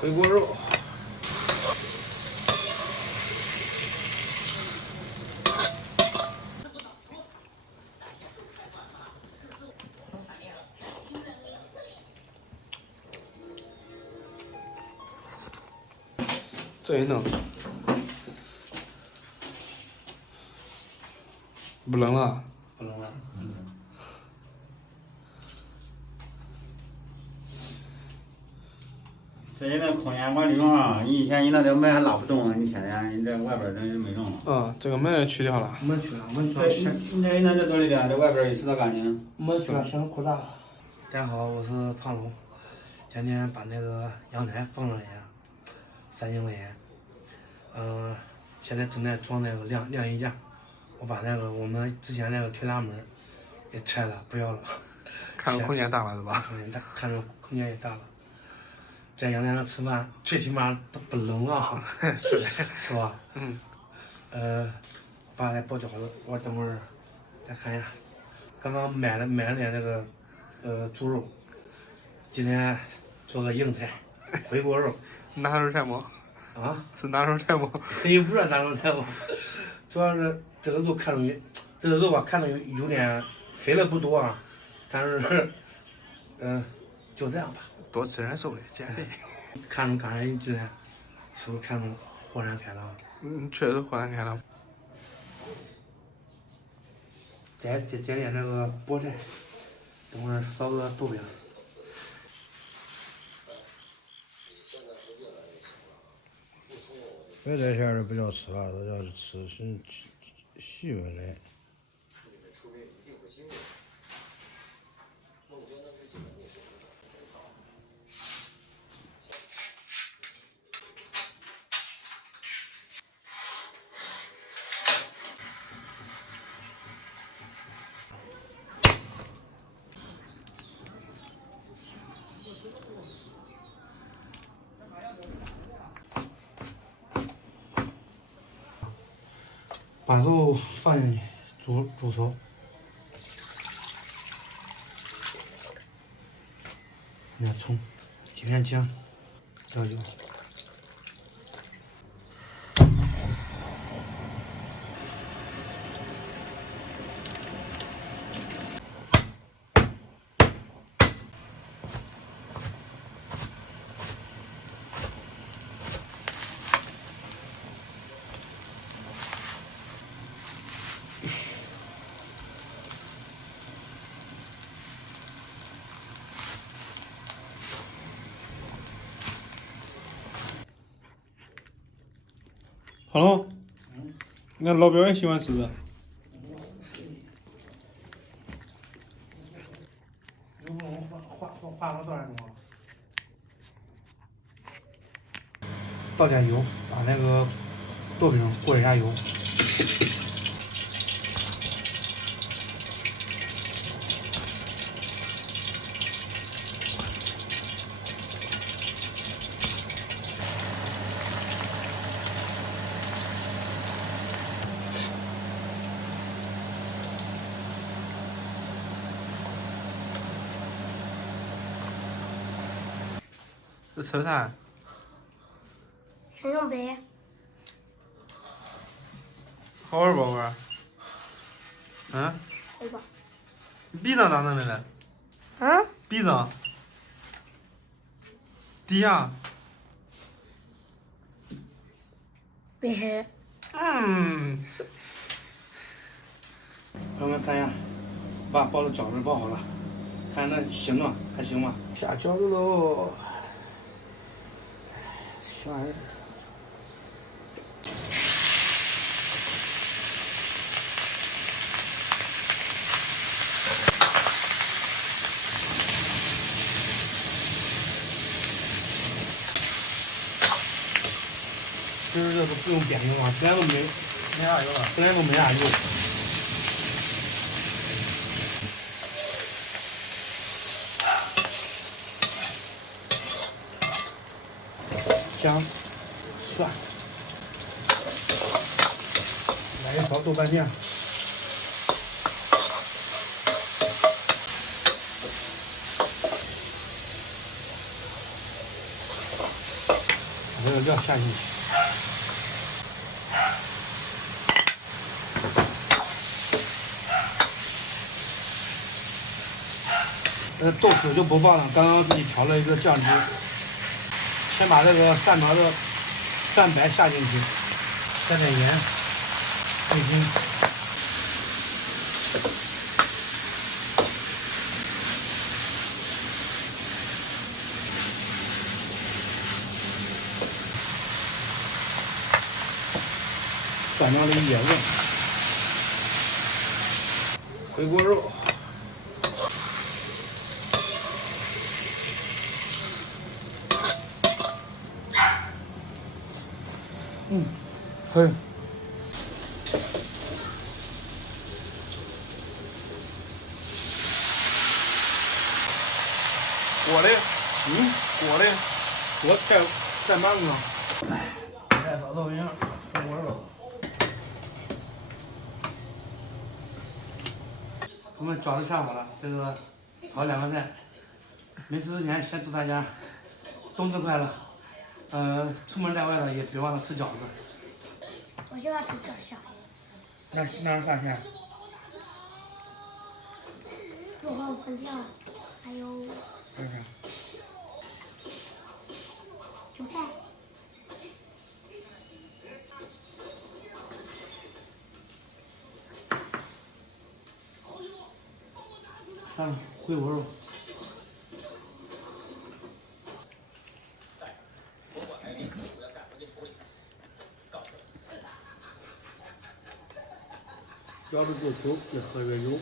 回锅肉。这一弄，不冷了。不冷了。这些那空间管理嘛，以前你那个门还拉不动，你现在你在外边等于没用了。这个门去掉了。门去了，门去了。对，你这那多里点，这外边也洗澡干净。门去了，全裤衩。大家好，我是胖龙，今天把那个阳台放了一下，3000块钱。现在正在装那个晾衣架，我把那个我们之前那个推拉门给拆了，不要了。看着空间大了是吧？看着空间也大了。在阳台上吃饭，最起码都不冷啊。是的，是吧？我爸在包饺子，我等会儿再看一下。刚刚买了点那个猪肉，今天做个硬菜，回锅肉。拿手菜吗？啊？是拿手菜吗？也不是拿手菜吧，主要是这个肉看着这个肉吧，看着有点肥了不多啊，但是就这样吧。多吃点瘦的，减肥。看着刚才之前，是不是看着豁然开朗？确实豁然开朗。摘点那个菠菜，等会儿烧个豆饼。白菜馅的不叫吃了，这叫吃细纹的。把肉放进去煮熟，点葱，几片姜，料酒。好了，那老表也喜欢吃的。有不能画个多少种啊？倒点油，把那个豆饼过一下油。这吃的啥？陈小白，好玩不好玩？对吧？鼻子咋弄的呢？鼻子底下。没事。朋友们看一下，把包的饺子包好了，看那形状还行吧？下饺子喽！行玩意儿。就是这都不用煸油啊，本来都没啥油了，本来都没啥油。姜、蒜，来一勺豆瓣酱。这个料下进去。豆豉就不放了，刚刚自己调了一个酱汁。先把这个蛋毛的蛋白下进去，加点盐、味精。蘸上了一点味，回锅肉，可以。锅嘞？锅嘞？锅在慢呢。哎，再少豆样，回锅肉。我们饺子下好了，这个炒2个菜。没吃之前，先祝大家冬至快乐。出门在外的也别忘了吃饺子。我就要吃这馅，那是啥馅？肉和粉条，还有这是啥？韭菜。上回锅肉。饺子做酒，越喝越油。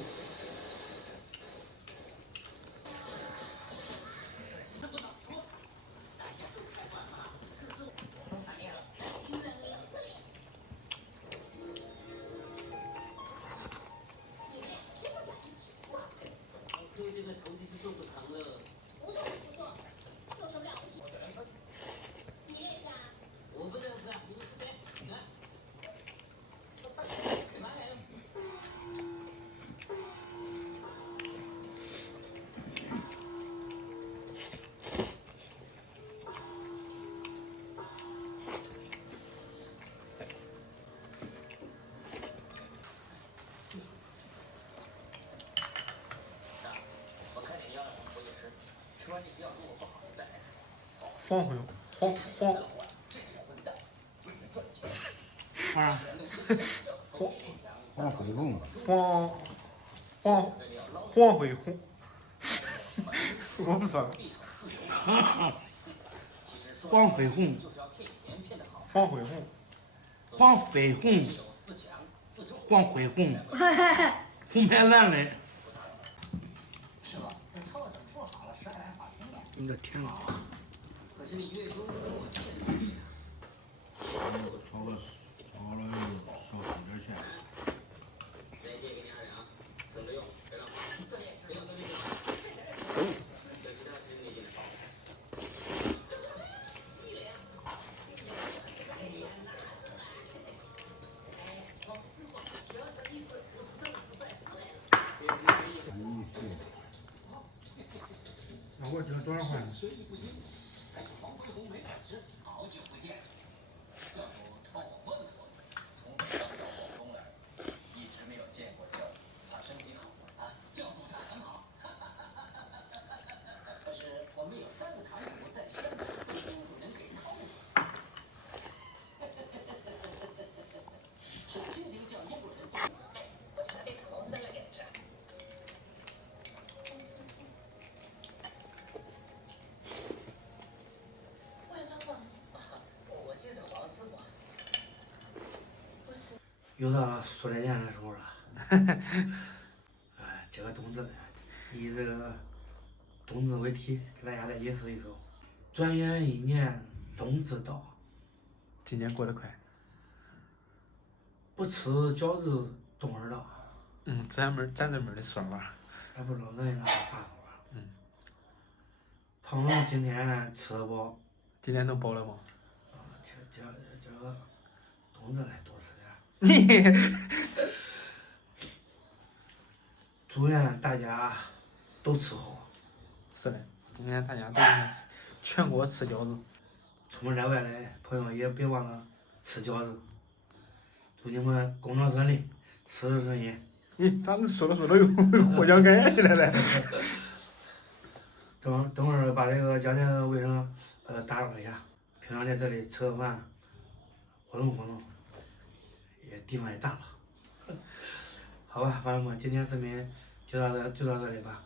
黄回黄啊，黄回红，黄回红，我不说了。黄飞鸿，黄回红，黄飞鸿，黄飞鸿，红白蓝的。有点甜了。炒了少收点钱。那我这多少块呢？又到了说再见的时候了。这个冬至呢，以这个冬至为题，给大家再演示一首。转眼一年冬至到，今年过得快。不吃饺子冬儿到。咱这门的说法。还不知道恁那咋说啊？胖龙今天吃了不？今天能饱了吗？这个冬至来多吃点。祝愿大家都吃好。是的，今天大家都应该吃，全国吃饺子。出门在外的朋友也别忘了吃饺子。祝你们工作顺利，事事顺心。咦，咋们说着说着又互相改起来了？等会儿把这个家庭的卫生打扫一下。平常在这里吃个饭，活动活动，也地方也大了。好吧，朋友们，今天视频就到这里吧，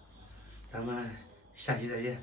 咱们下期再见。